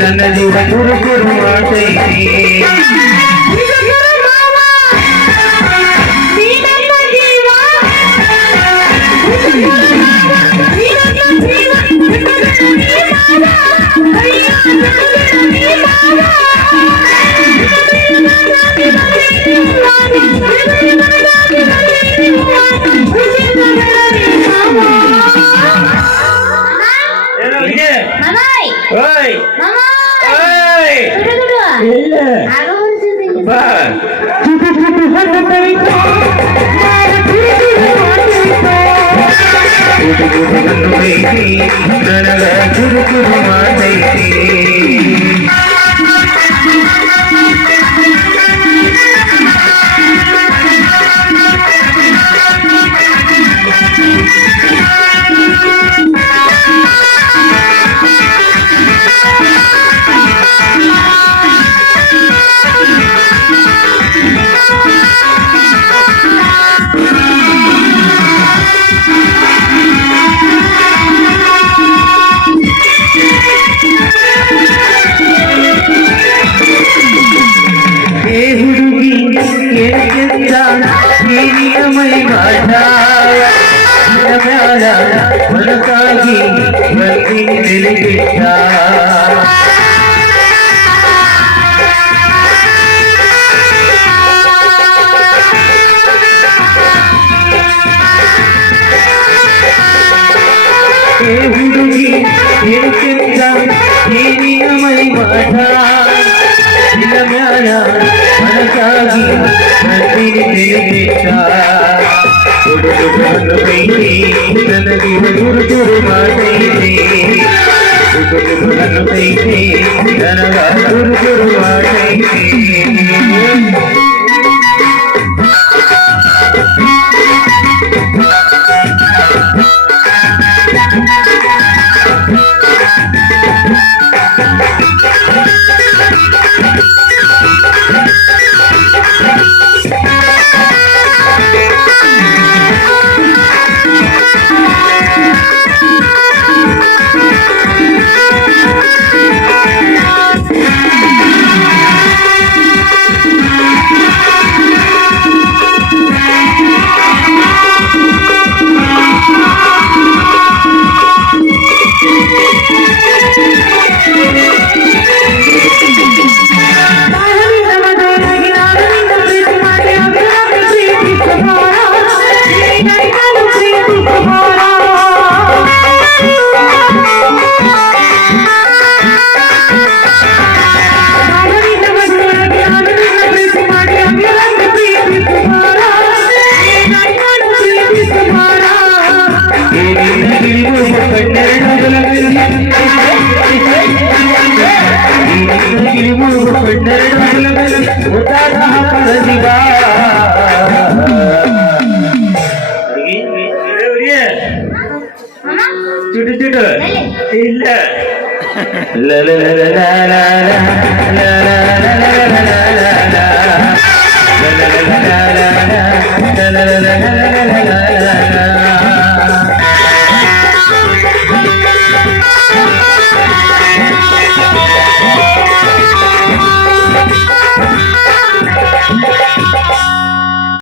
தனது குறு குறு வாழ்க்கை. ஓய் ஓய் இல்ல ಒಳಗಾಗಿ ಬದಿ ತಿಳಿಬಿಟ್ಟ ಹುಡುಗಿ ಎಡುತ್ತಿದ್ದ ನೀನಿಯ ಮೈ ಮಾಡ ಇಲ್ಲಮ್ಯಾಲ ಒಳಗಾಗಿ ಬದಿ ತಿಳಿಬಿಟ್ಟ గురు గురు మాటైతే जीवन होता कहाँ पर चुट चुट इल्ल ला ला ला ला ला ला